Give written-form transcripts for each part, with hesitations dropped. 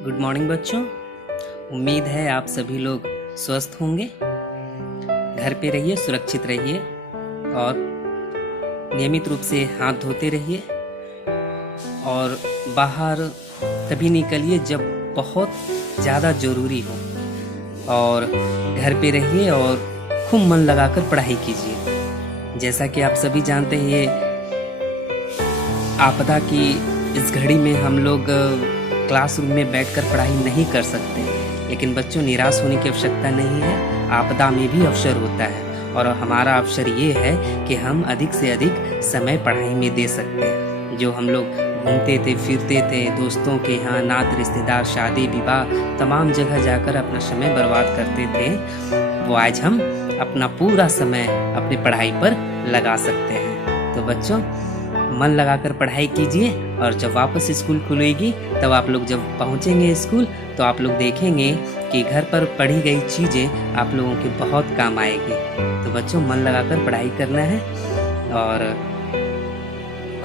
Good morning बच्चों। उम्मीद है आप सभी लोग स्वस्थ होंगे। घर पे रहिए, सुरक्षित रहिए और नियमित रूप से हाथ धोते रहिए और बाहर तभी निकलिए जब बहुत ज़्यादा ज़रूरी हो, और घर पे रहिए और खूब मन लगाकर पढ़ाई कीजिए। जैसा कि आप सभी जानते हैं, ये आपदा की इस घड़ी में हम लोग क्लासरूम में बैठकर पढ़ाई नहीं कर सकते, लेकिन बच्चों निराश होने की आवश्यकता नहीं है। आपदा में भी अवसर होता है और हमारा अवसर ये है कि हम अधिक से अधिक समय पढ़ाई में दे सकते हैं। जो हम लोग घूमते थे, फिरते थे, दोस्तों के यहाँ, नात रिश्तेदार, शादी विवाह, तमाम जगह जाकर अपना समय बर्बाद करते थे, वो आज हम अपना पूरा समय अपनी पढ़ाई पर लगा सकते हैं। तो बच्चों मन लगाकर पढ़ाई कीजिए और जब वापस स्कूल खुलेगी तब आप लोग जब पहुंचेंगे स्कूल तो आप लोग देखेंगे कि घर पर पढ़ी गई चीज़ें आप लोगों के बहुत काम आएगी। तो बच्चों मन लगाकर पढ़ाई करना है और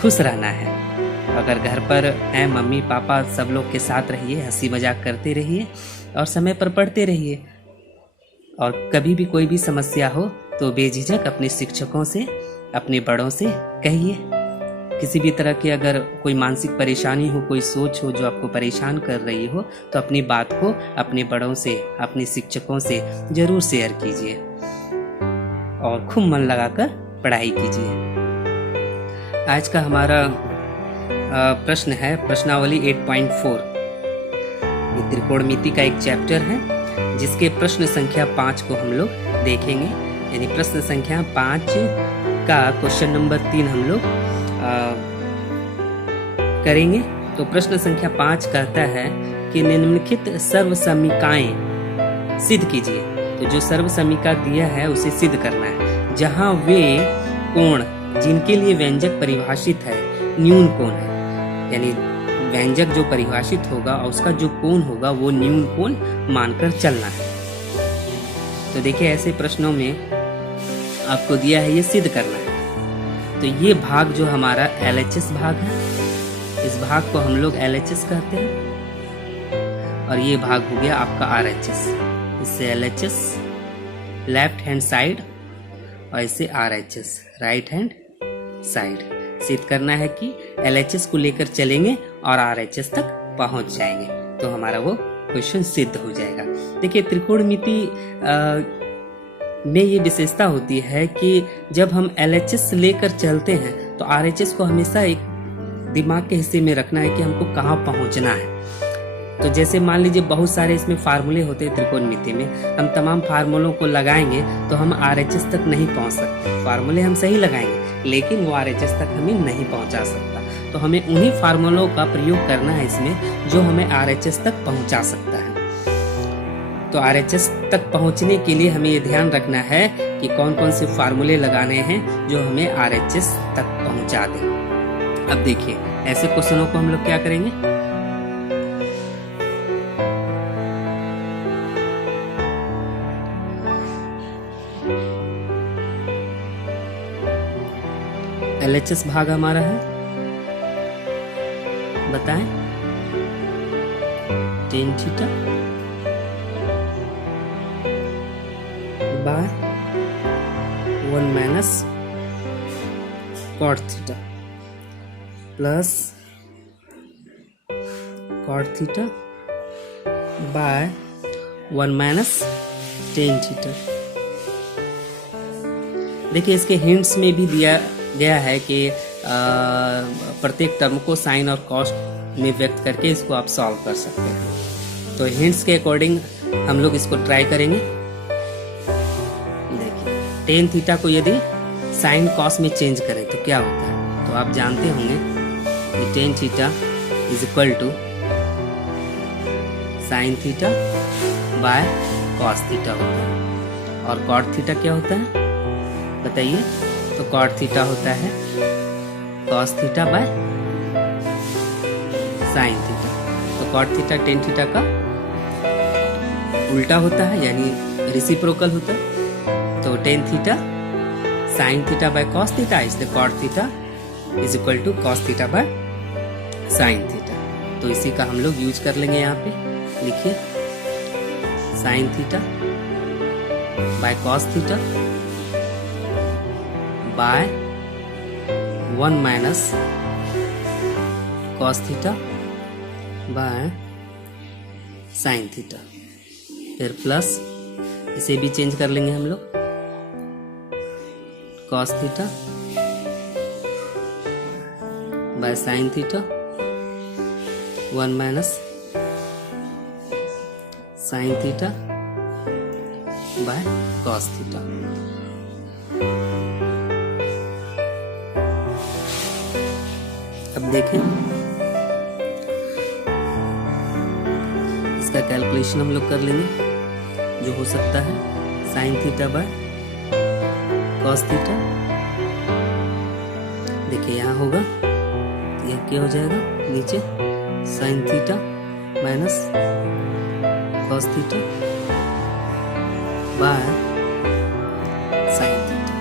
खुश रहना है। अगर घर पर हैं मम्मी पापा, सब लोग के साथ रहिए, हंसी मजाक करते रहिए और समय पर पढ़ते रहिए। और कभी भी कोई भी समस्या हो तो बेझिझक अपने शिक्षकों से, अपने बड़ों से कहिए। किसी भी तरह की अगर कोई मानसिक परेशानी हो, कोई सोच हो जो आपको परेशान कर रही हो, तो अपनी बात को अपने बड़ों से, अपने शिक्षकों से जरूर शेयर कीजिए और खूब मन लगाकर पढ़ाई कीजिए। आज का हमारा प्रश्न है प्रश्नावली 8.4। ये त्रिकोणमिति का एक चैप्टर है जिसके प्रश्न संख्या 5 को हम लोग देखेंगे। यानी प्रश्न संख्या 5 का क्वेश्चन नंबर 3 हम लोग करेंगे। तो प्रश्न संख्या 5 कहता है कि निम्नलिखित सर्वसमीकाएं सिद्ध कीजिए। तो जो सर्वसमीका दिया है उसे सिद्ध करना है, जहां वे कोण जिनके लिए व्यंजक परिभाषित है न्यून कोण है। यानी व्यंजक जो परिभाषित होगा और उसका जो कोण होगा वो न्यून कोण मानकर चलना है। तो देखिए ऐसे प्रश्नों में आपको दिया है ये सिद्ध करना है। तो ये भाग जो हमारा LHS भाग है, इस भाग को हम लोग LHS कहते हैं, और ये भाग हो गया आपका RHS। इससे LHS लेफ्ट हैंड साइड और इससे RHS राइट हैंड साइड। सिद्ध करना है कि LHS को लेकर चलेंगे और RHS तक पहुंच जाएंगे तो हमारा वो क्वेश्चन सिद्ध हो जाएगा। देखिए त्रिकोणमिति में ये विशेषता होती है कि जब हम LHS लेकर चलते हैं तो RHS को हमेशा एक दिमाग के हिस्से में रखना है कि हमको कहाँ पहुँचना है। तो जैसे मान लीजिए बहुत सारे इसमें फार्मूले होते हैं त्रिकोणमिति में, हम तमाम फार्मूलों को लगाएंगे तो हम RHS तक नहीं पहुँच सकते। फार्मूले हम सही लगाएंगे लेकिन वो RHS तक हमें नहीं पहुँचा सकता। तो हमें उन्हीं फार्मूलों का प्रयोग करना है इसमें जो हमें RHS तक पहुँचा सकता है। तो RHS तक पहुंचने के लिए हमें ये ध्यान रखना है कि कौन कौन से फार्मूले लगाने हैं जो हमें RHS तक पहुंचा दें। अब देखिए ऐसे क्वेश्चनों को हम लोग क्या करेंगे, LHS भाग हमारा है, बताएं, tan theta by 1 minus cot theta plus cot theta by 1 minus tan theta। देखिए इसके हिंट्स में भी दिया गया है कि प्रत्येक टर्म को साइन और कॉस में व्यक्त करके इसको आप सॉल्व कर सकते हैं। तो हिंट्स के अकॉर्डिंग हम लोग इसको ट्राई करेंगे। टेन थीटा को यदि साइन कॉस में चेंज करें तो क्या होता है, तो आप जानते होंगे कि tan theta is equal to sine theta by cos theta होता है। और कॉट थीटा क्या होता है बताइए, तो कॉट थीटा होता है cos theta by sine theta. तो कॉट थीटा टेन थीटा का उल्टा होता है यानी रेसिप्रोकल होता है। तो tan theta sine theta by cos theta, इसलिए cot theta is equal to cos theta by sine theta. तो इसी का हम लोग यूज कर लेंगे यहाँ पे। लिखिए sign theta by cos theta bye 1 minus cos theta by sine theta. फिर प्लस, इसे भी चेंज कर लेंगे हम लोग, cos theta by sine theta 1 minus sign theta by cos theta. अब देखें इसका कैलकुलेशन हम लोग कर लेंगे, जो हो सकता है sign theta by cos theta. देखिए यहाँ होगा तो यह क्या हो जाएगा, नीचे sign theta minus cos theta by sine theta.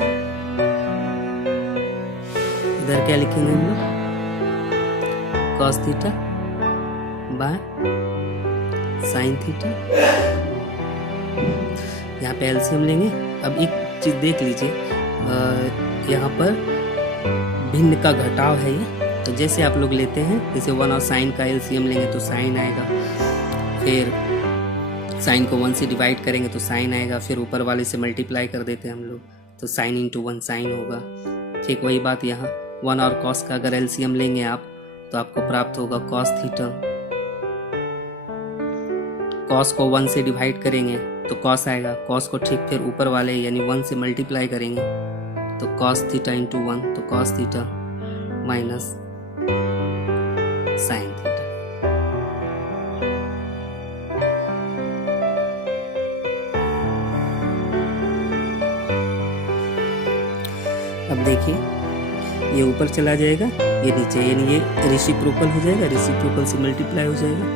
इधर क्या लिखेंगे हम लोग, cos theta by sine theta. यहाँ पे एलसीएम लेंगे। अब एक चीज देख लीजिए, यहाँ पर भिन्न का घटाव है ये, तो जैसे आप लोग लेते हैं, जैसे 1 और साइन का एलसीएम लेंगे तो साइन आएगा, फिर साइन को 1 से डिवाइड करेंगे तो साइन आएगा, फिर ऊपर वाले से मल्टीप्लाई कर देते हैं हम लोग तो साइन इंटू 1 साइन होगा। ठीक वही बात यहाँ 1 और कॉस का अगर एलसीएम लेंगे आप तो आपको प्राप्त होगा कॉस थीटा। कॉस को 1 से डिवाइड करेंगे तो कॉस आएगा, कॉस को ठीक फिर ऊपर वाले यानी 1 से मल्टीप्लाई करेंगे तो कॉस थीटा इंटू 1 तो cos theta minus sign theta. अब देखिए ये ऊपर चला जाएगा, ये नीचे, यानी ये रेसिप्रोकल हो जाएगा, रेसिप्रोकल से मल्टीप्लाई हो जाएगा।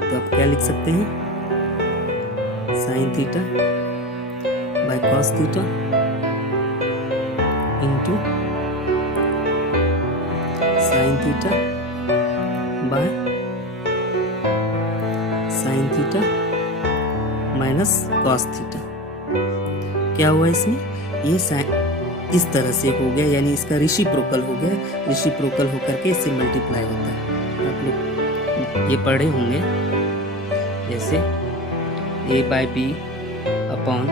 तो आप क्या लिख सकते हैं, sign theta by cos theta into sine theta by sine theta minus cos theta. क्या हुआ इसमें, ये साइन इस तरह से हो गया, यानी इसका रेसिप्रोकल हो गया, रेसिप्रोकल होकर के इससे मल्टीप्लाई होता है। आप लोग ये पढ़े होंगे, जैसे a by B upon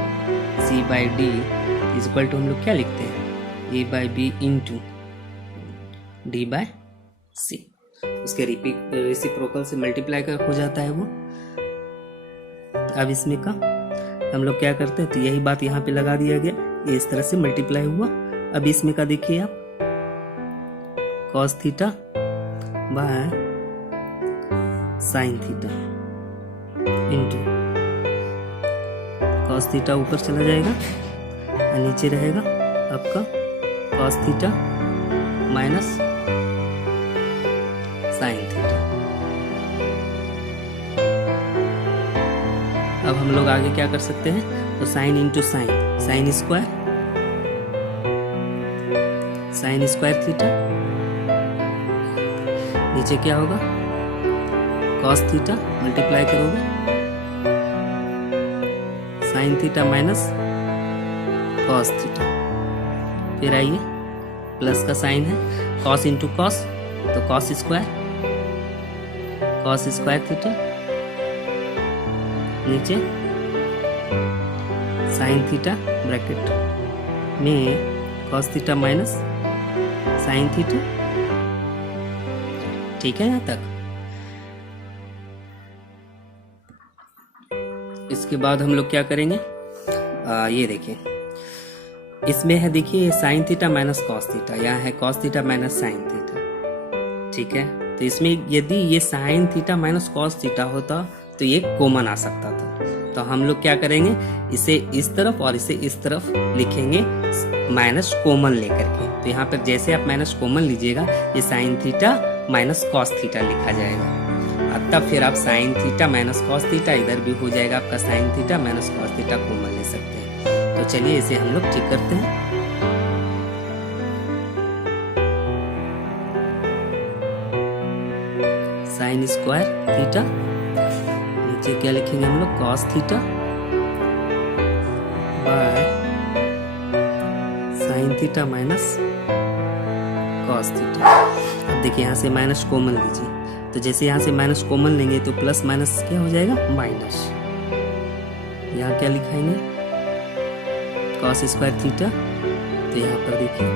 C by D is equal to हम लोग क्या लिखते हैं, a by B into D by C. उसके रेसिप्रोकल से मल्टीप्लाई कर हो जाता है वो। अब इसमें का हम लोग क्या करते हैं, तो यही बात यहाँ पे लगा दिया गया, ये इस तरह से मल्टीप्लाई हुआ। अब इसमें का देखिए आप, cos theta by sine theta into cos theta ऊपर चला जाएगा और नीचे रहेगा आपका cos theta minus sign theta. अब हम लोग आगे क्या कर सकते हैं, तो sine into sine, sign square theta, नीचे क्या होगा, कॉस थीटा मल्टीप्लाई करोगे sign theta minus cos theta. फिर आइए प्लस का साइन है, कॉस इंटू कॉस तो कॉस स्क्वायर थीटा, नीचे साइन थीटा ब्रैकेट में cos theta minus sine theta. ठीक है यहाँ तक। इसके बाद हम लोग क्या करेंगे, ये देखिए इसमें है, देखिए sine theta minus cos theta, यहाँ है cos theta minus sine theta. ठीक है, तो इसमें यदि ये sign theta minus cos theta होता तो ये कॉमन आ सकता था। तो हम लोग क्या करेंगे, इसे इस तरफ और इसे इस तरफ लिखेंगे माइनस कॉमन लेकर के। तो यहाँ पर जैसे आप माइनस कॉमन लीजिएगा, ये sign theta minus cos theta लिखा जाएगा। अब तब फिर आप sign theta minus cos theta, इधर भी हो जाएगा आपका sine theta minus cos theta common ले सकते हैं। तो चलिए इसे हम लोग ठीक करते हैं। साइन साइन स्क्वायर थीटा, नीचे क्या लिखेंगे हम लोग, cos theta by sine theta minus cos theta. अब देखिए यहाँ से माइनस कॉमन लीजिए, तो जैसे यहाँ से माइनस कॉमन लेंगे तो प्लस माइनस क्या हो जाएगा, माइनस। यहाँ क्या लिखाएंगे, कॉस स्क्वायर थीटा, तो यहाँ पर देखिए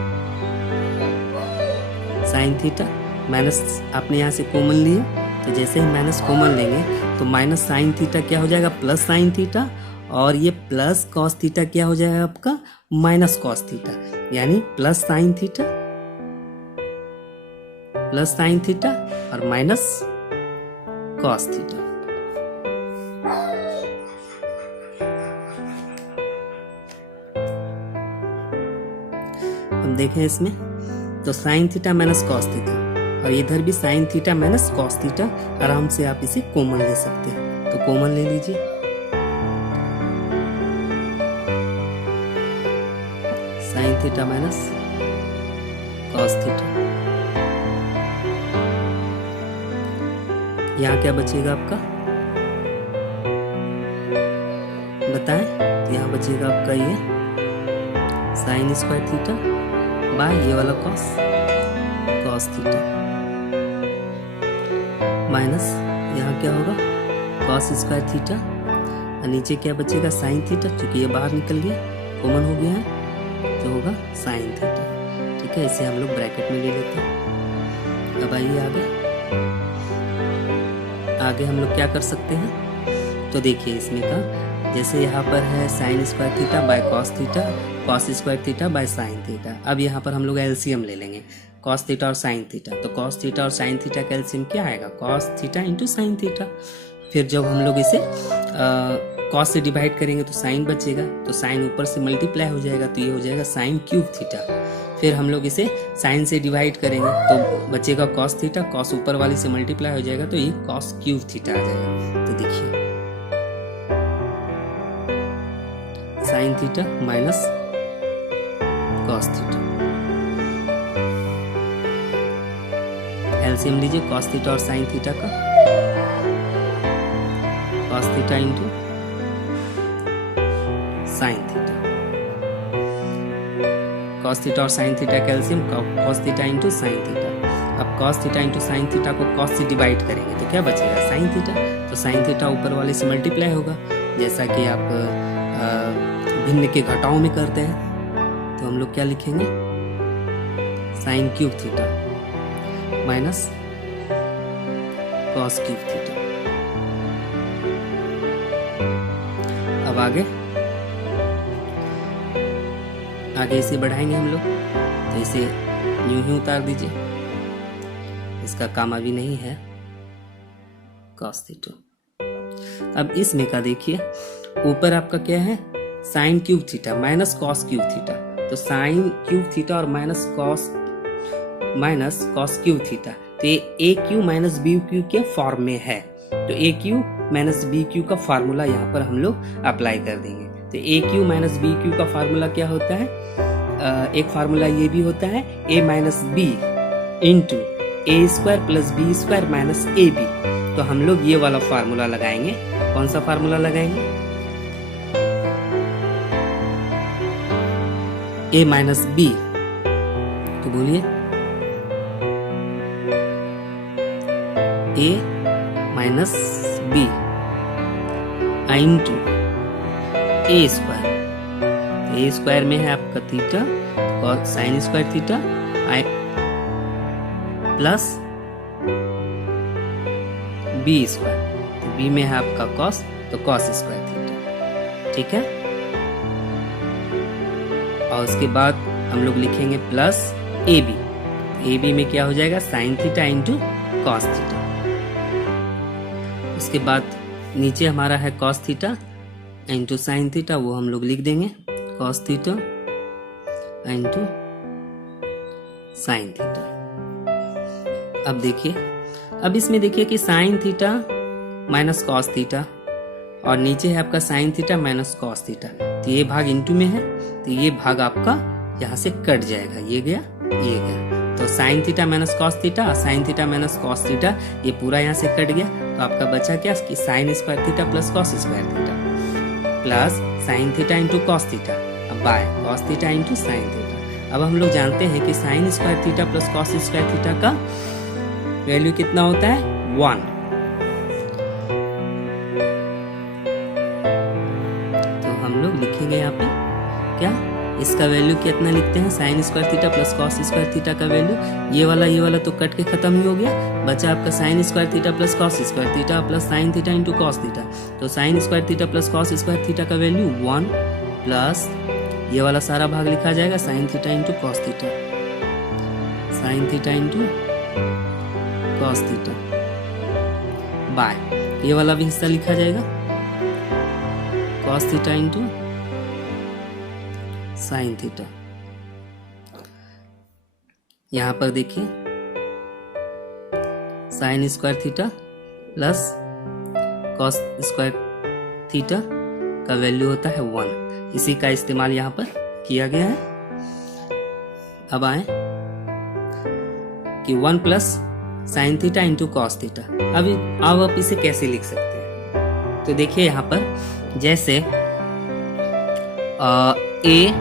साइन थीटा माइनस आपने यहाँ से कॉमन लिए, तो जैसे ही माइनस कॉमन लेंगे तो माइनस साइन थीटा क्या हो जाएगा, प्लस साइन थीटा, और ये प्लस कॉस थीटा क्या हो जाएगा आपका, माइनस कॉस थीटा, यानी plus sine theta plus sine theta और माइनस कॉस थीटा। हम देखें इसमें तो sine theta minus cos theta, और इधर भी sign theta minus cos theta, आराम से आप इसे कॉमन ले सकते हैं, तो कॉमन ले लीजिए। Sign theta minus cos theta, यहाँ क्या बचेगा आपका, बताएं, तो यहाँ बचेगा आपका ये साइन स्क्वायर थीटा बाय ये वाला कॉस थीटा माइनस यहाँ क्या होगा, कॉस स्क्वायर थीटा, और नीचे क्या बचेगा, साइन थीटा, क्योंकि ये बाहर निकल गया, कॉमन हो गया है, तो होगा साइन थीटा। ठीक है, इसे हम लोग ब्रैकेट में ले लेते हैं। अब आइए आगे हम लोग क्या कर सकते हैं, तो देखिए इसमें का जैसे यहाँ पर है sign square theta by cos theta, cos square theta by sine theta. अब यहाँ पर हम लोग एलसीएम ले लेंगे, कॉस थीटा और साइन थीटा, तो कॉस थीटा और साइन थीटा का एलसीएम क्या आएगा, cos theta into sine theta. फिर जब हम लोग इसे कॉस से डिवाइड करेंगे तो साइन बचेगा, तो साइन ऊपर से मल्टीप्लाई हो जाएगा, तो ये हो जाएगा साइन क्यूब थीटा। फिर हम लोग इसे साइन से डिवाइड करेंगे तो बचेगा कॉस थीटा, कॉस ऊपर वाली से मल्टीप्लाई हो जाएगा, तो ये कॉस क्यूब थीटा आ जाएगा। तो देखिए sine theta minus cos theta, LCM लीजिए कॉस थीटा और साइन थीटा का, cos theta into sine theta, cos theta और साइन थीटा का LCM cos theta into sine theta. अब cos theta into sine theta को कॉस से divide करेंगे तो क्या बचेगा, साइन थीटा, तो साइन थीटा ऊपर वाले से मल्टीप्लाई होगा, जैसा कि आप भिन्न के घटाओं में करते हैं। तो हम लोग क्या लिखेंगे, sine cube theta minus cos cube theta. अब आगे इसे बढ़ाएंगे हम लोग, तो इसे यूं ही उतार दीजिए, इसका काम अभी नहीं है, कॉस थीटा। अब इसमें का देखिए ऊपर आपका क्या है, sine cube theta minus cos cube theta, तो साइन क्यूब थीटा और माइनस कॉस क्यूब थीटा, तो ये ए क्यू माइनस बी क्यू के फॉर्म में है, तो ए क्यू माइनस बी क्यू का फार्मूला यहाँ पर हम लोग अप्लाई कर देंगे। तो ए क्यू माइनस बी क्यू का फार्मूला क्या होता है, एक फार्मूला ये भी होता है ए minus B into A square plus B square minus A B. तो हम लोग ये वाला फार्मूला लगाएंगे, कौन सा फार्मूला लगाएंगे, ए माइनस बी, तो बोलिए A minus B into A square, A square में है आपका theta, sine square theta plus B square, तो बी में है आपका कॉस, तो कॉस स्क्वायर थीटा। ठीक है, और उसके बाद हम लोग लिखेंगे plus A B, A B में क्या हो जाएगा, sine theta into cos theta. उसके बाद नीचे हमारा है cos theta into sine theta, वो हम लोग लिख देंगे cos theta into sine theta. अब देखिए, अब इसमें देखिए कि sine theta minus cos theta और नीचे है आपका sine theta minus cos theta, तो ये भाग इंटू में है, तो ये भाग आपका यहाँ से कट जाएगा, ये गया ये गया, तो sine theta minus cos theta, sine theta minus cos theta, ये पूरा यहाँ से कट गया, तो आपका बचा क्या कि sign square theta plus cos square theta plus sine theta into cos theta by cos theta into sine theta. अब हम लोग जानते हैं कि sign square theta plus cos square theta का वैल्यू कितना होता है 1। तो हम लोग लिखेंगे यहाँ पे क्या, इसका वैल्यू कितना लिखते हैं, sign square theta plus cos square theta का वैल्यू, ये वाला तो कट के खत्म ही हो गया, बचा आपका sine square theta plus cos square theta plus sine theta into cos theta. तो sine square theta plus cos square theta का वैल्यू 1 प्लस ये वाला सारा भाग लिखा जाएगा sine theta into cos theta, sine theta into cos theta by ये वाला भी हिस्सा लिखा जाएगा cos theta into sine theta. यहां पर देखिए sine square theta plus cos square theta का वैल्यू होता है 1, इसी का इस्तेमाल यहां पर किया गया है। अब आए कि 1 plus sine theta into cos theta. अब आप इसे कैसे लिख सकते हैं, तो देखिए यहां पर जैसे ए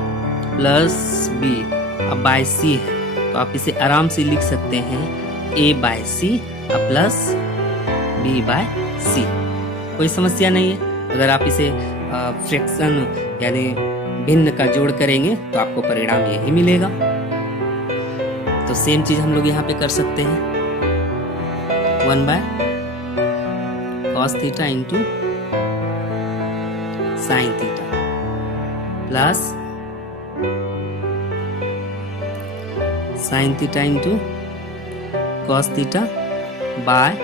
प्लस बी अब बाय सी है, तो आप इसे आराम से लिख सकते हैं A by C plus B by C, कोई समस्या नहीं है। अगर आप इसे फ्रैक्शन यानी भिन्न का जोड़ करेंगे तो आपको परिणाम यही मिलेगा। तो सेम चीज हम लोग यहाँ पे कर सकते हैं, 1 by cos theta into sine theta plus sine theta into cos theta by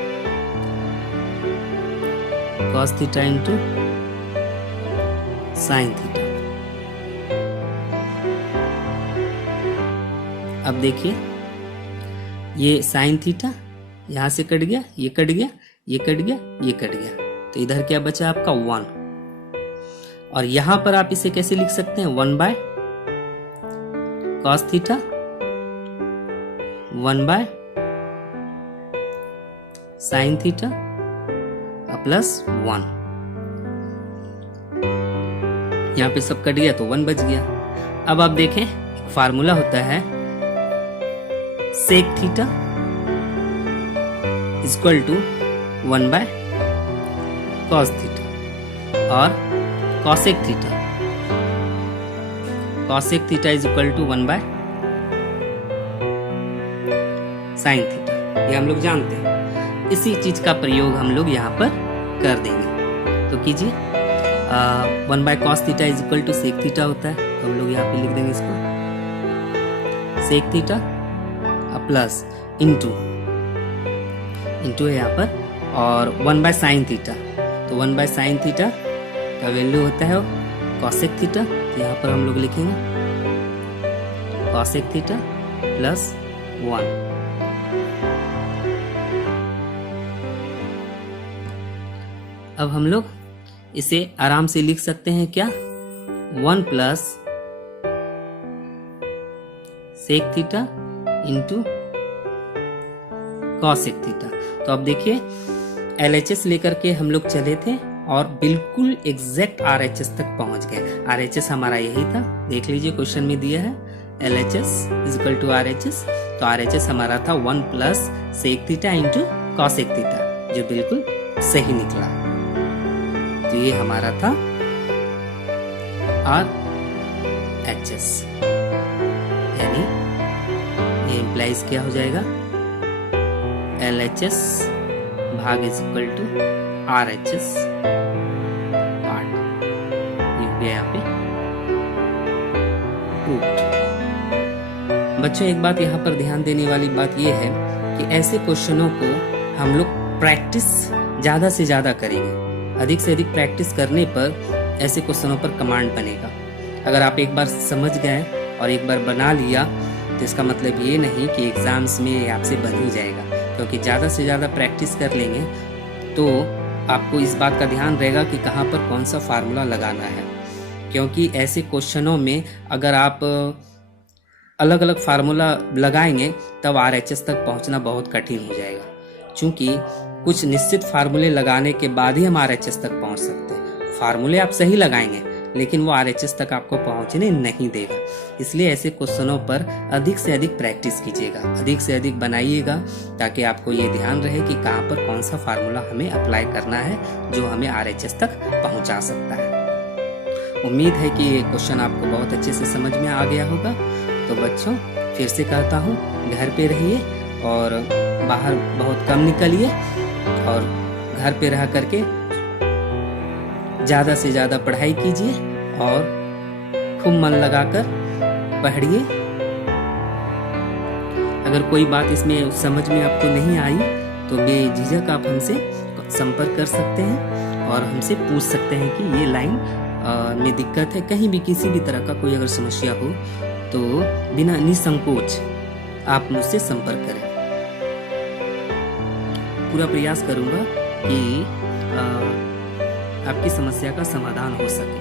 cos theta into sine theta. अब देखिए ये साइन थीटा यहां से कट गया, ये कट गया, ये कट गया, ये कट गया, तो इधर क्या बचा आपका 1। और यहां पर आप इसे कैसे लिख सकते हैं, 1 by cos theta 1 by sine theta plus 1। यहां पे सब कट गया तो 1 बच गया। अब आप देखें एक फार्मूला होता है sec theta equal to 1 by cos theta और cosec theta, cosec theta is equal to 1 by sine theta, ये हम लोग जानते हैं। इसी चीज का प्रयोग हम लोग यहाँ पर कर देंगे। तो कीजिए 1 by cos theta is equal to sec theta होता है, तो हम लोग यहाँ पे लिख देंगे इसको सेक थीटा प्लस इंटू है यहाँ पर, और 1 बाय साइन थीटा, तो 1 बाय साइन थीटा का वैल्यू होता है कॉसेक थीटा, तो यहाँ पर हम लोग लिखेंगे कॉसेक थीटा प्लस 1। अब हम लोग इसे आराम से लिख सकते हैं क्या, 1 plus sec theta into cosec theta. तो अब देखिए LHS लेकर के हम लोग चले थे और बिल्कुल एग्जैक्ट RHS तक पहुंच गए। RHS हमारा यही था, देख लीजिए क्वेश्चन में दिया है LHS is equal to RHS, तो RHS हमारा था 1 plus sec theta into cosec theta, जो बिल्कुल सही निकला। तो ये हमारा था RHS, यानी ये इम्प्लाइज क्या हो जाएगा, LHS भाग is equal to RHS part, ये हो गया यहाँ पे प्रूव्ड। बच्चों एक बात यहाँ पर ध्यान देने वाली बात ये है कि ऐसे क्वेश्चनों को हम लोग प्रैक्टिस ज्यादा से ज्यादा करेंगे। अधिक से अधिक प्रैक्टिस करने पर ऐसे क्वेश्चनों पर कमांड बनेगा। अगर आप एक बार समझ गए और एक बार बना लिया तो इसका मतलब ये नहीं कि एग्जाम्स में आपसे बन ही जाएगा, क्योंकि ज़्यादा से ज़्यादा प्रैक्टिस कर लेंगे तो आपको इस बात का ध्यान रहेगा कि कहाँ पर कौन सा फार्मूला लगाना है। क्योंकि ऐसे क्वेश्चनों में अगर आप अलग अलग फार्मूला लगाएंगे तब आरएचएस तक पहुंचना बहुत कठिन हो जाएगा, क्योंकि कुछ निश्चित फार्मूले लगाने के बाद ही हम आरएचएस तक पहुंच सकते हैं। फार्मूले आप सही लगाएंगे लेकिन वो आरएचएस तक आपको पहुंचने नहीं देगा। इसलिए ऐसे क्वेश्चनों पर अधिक से अधिक प्रैक्टिस कीजिएगा, अधिक से अधिक बनाइएगा, ताकि आपको ये ध्यान रहे कि कहाँ पर कौन सा फार्मूला हमें अप्लाई करना है जो हमें आरएचएस तक पहुंचा सकता है। उम्मीद है कि ये क्वेश्चन आपको बहुत अच्छे से समझ में आ गया होगा। तो बच्चों, फिर से कहता हूँ, घर पे रहिए और बाहर बहुत कम निकलिए, और घर पे रह करके ज़्यादा से ज़्यादा पढ़ाई कीजिए और खूब मन लगाकर पढ़िए। अगर कोई बात इसमें समझ में आपको नहीं आई तो बेझिझक आप हमसे संपर्क कर सकते हैं और हमसे पूछ सकते हैं कि ये लाइन में दिक्कत है। कहीं भी किसी भी तरह का कोई अगर समस्या हो तो बिना निसंकोच आप मुझसे संपर्क करें। पूरा प्रयास करूंगा कि आपकी समस्या का समाधान हो सके।